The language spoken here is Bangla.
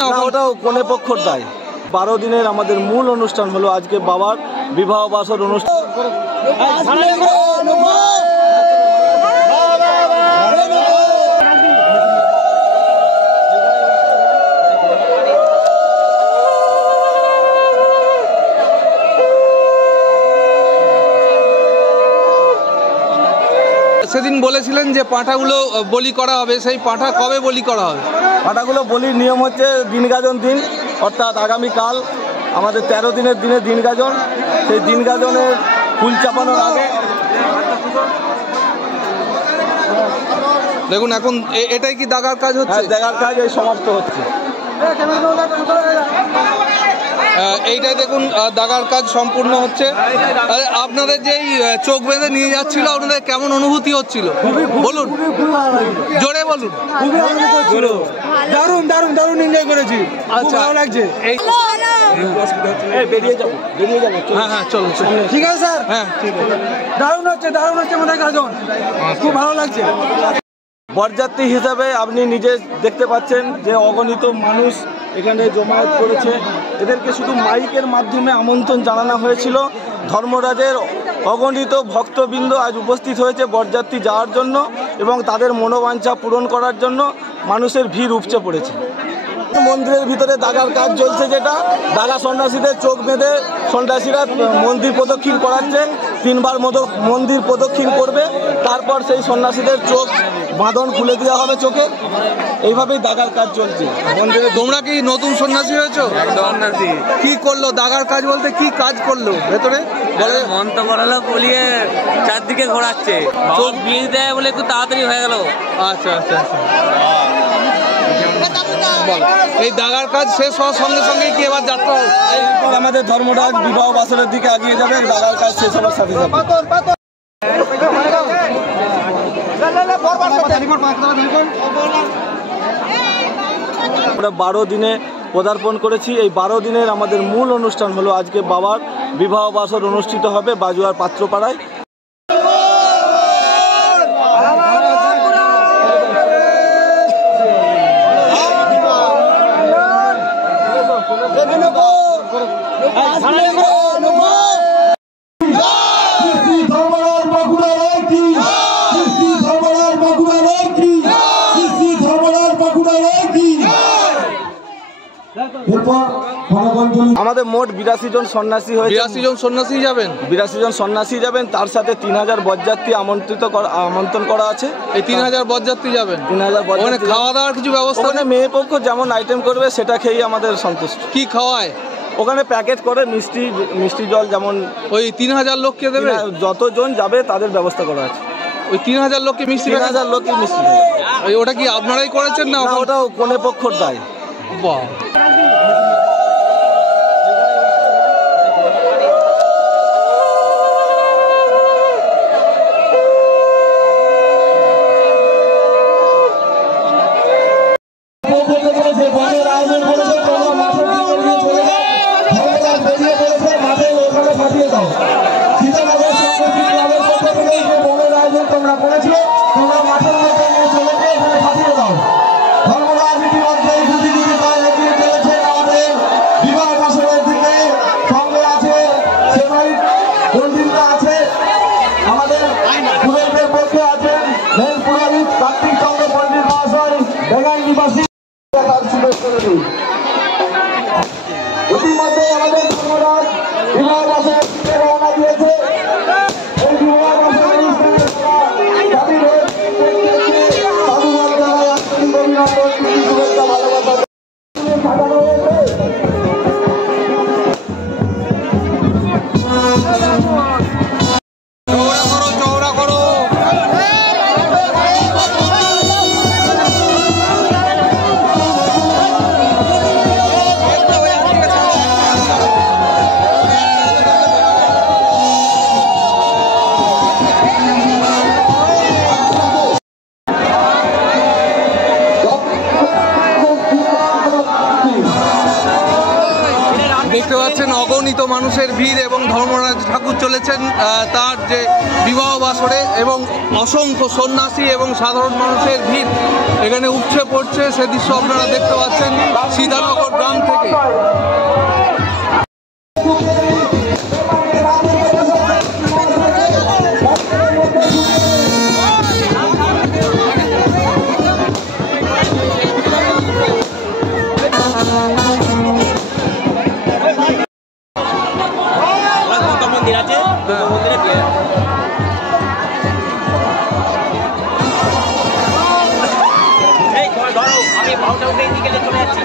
না, ওটাও কোনে পক্ষর দায়। 12 দিনের আমাদের মূল অনুষ্ঠান হলো আজকে বাবার বিবাহ বাসর অনুষ্ঠান। সেদিন বলেছিলেন যে পাঁঠাগুলো বলি করা হবে, সেই পাঁঠা কবে বলি করা হবে? পাঁঠাগুলো বলির নিয়ম হচ্ছে দিন গাজন দিন, অর্থাৎ আগামীকাল আমাদের 13 দিনের দিনে দিন গাজন। সেই দিন গাজনের ফুল চাপানোর আগে দেখুন এখন এটাই কি দাগার কাজ হচ্ছে? দাগার কাজ এই সমাপ্ত হচ্ছে। এইটাই দেখুন দাগার কাজ সম্পূর্ণ হচ্ছে। আপনাদের যেই চোখ বেঁধে নিয়ে যাচ্ছিল, আপনাদের কেমন অনুভূতি হচ্ছিল বলুন, জোরে বলুন। দারুণ দারুণ দারুণ এনজয় করেছি। আচ্ছা, ভালো লাগছে। হ্যাঁ হ্যাঁ চলুন, ঠিক আছে স্যার। হ্যাঁ ঠিক আছে। দারুণ হচ্ছে আমাদের গাজন, খুব ভালো লাগছে। বরযাত্রী হিসাবে আপনি নিজে দেখতে পাচ্ছেন যে অগণিত মানুষ এখানে জমায়েত করেছে। এদেরকে শুধু মাইকের মাধ্যমে আমন্ত্রণ জানানো হয়েছিল। ধর্মরাজের অগণিত ভক্তবৃন্দ আজ উপস্থিত হয়েছে বরযাত্রী যাওয়ার জন্য এবং তাদের মনোবাঞ্ছা পূরণ করার জন্য মানুষের ভিড় উপচে পড়েছে। মন্দিরের ভিতরে দাগার কাজ চলছে, যেটা দাগা সন্ন্যাসীদের চোখ বেঁধে সন্ন্যাসীরা মন্দির প্রদক্ষিণ করাচ্ছে। 3 বার মন্দির প্রদক্ষিণ করবে, তারপর সেই সন্ন্যাসীদের চোখ বাঁধন খুলে দেওয়া হবে চোখে। এইভাবেই দাগার কাজ চলছে মন্দিরে। তোমরা কি নতুন সন্ন্যাসী হয়েছো? সন্ন্যাসী কি করলো দাগার কাজ বলতে? কি কাজ করলো ভেতরে? বলে মন্ত্র পড়ালো, বলিয়ে চারদিকে ঘোরাচ্ছে, চোখ বিষ দেয় বলে একটু তাড়াতাড়ি হয়ে গেল। আচ্ছা আচ্ছা আচ্ছা, এই দাগার কাজ শেষ হওয়ার সঙ্গে সঙ্গে কি এবার যাত্রা আমাদের ধর্মরাজ বিবাহ বাসরের দিকে এগিয়ে যাবে। দাগার কাজ শেষ হওয়ার সাথে সাথে 12 দিনে পদার্পণ করেছি। এই 12 দিনের আমাদের মূল অনুষ্ঠান হলো আজকে বাবার বিবাহ বাসর অনুষ্ঠিত হবে বাজুয়ার পাত্রপাড়ায়। আমাদের মোট 82 জন সন্ন্যাসী হয়েছে। 82 জন সন্ন্যাসী যাবেন? 82 জন সন্ন্যাসী যাবেন, তার সাথে 3000 বরযাত্রী আমন্ত্রণ করা আছে। এই 3000 বরযাত্রী যাবেন? 3000 ওখানে খাওয়া দাওয়ার কিছু ব্যবস্থা? ওখানে মেয়ে পক্ষ যেমন আইটেম করবে সেটা খেয়েই আমাদের সন্তুষ্ট। কি খাওয়ায় ওখানে? প্যাকেট করে মিষ্টি জল, যেমন ওই 3000 লোককে দেবে? যতজন যাবে তাদের ব্যবস্থা করা আছে। ওই 3000 লোককে মিষ্টি? 3000 লোককে মিষ্টি। ওটা কি আপনারাই করেছেন না? ওটাও কোনে পক্ষর দায়। বাহ, ইতিমধ্যে আমাদের ধর্মরাজ বিবাহ বাসের রওনা দিয়েছে। এই বিবাহ বাসের অনুষ্ঠানে দেখতে পাচ্ছেন অগণিত মানুষের ভিড় এবং ধর্মরাজ ঠাকুর চলেছেন তার যে বিবাহ বাসরে এবং অসংখ্য সন্ন্যাসী এবং সাধারণ মানুষের ভিড় এখানে উপচে পড়ছে। সে দৃশ্য আপনারা দেখতে পাচ্ছেন সীতানগর গ্রাম থেকে। মন্দির আছে, মন্দিরে বিয়ে। এই ধরো, আমি বাউটা উঠে দিকে চলে যাচ্ছি।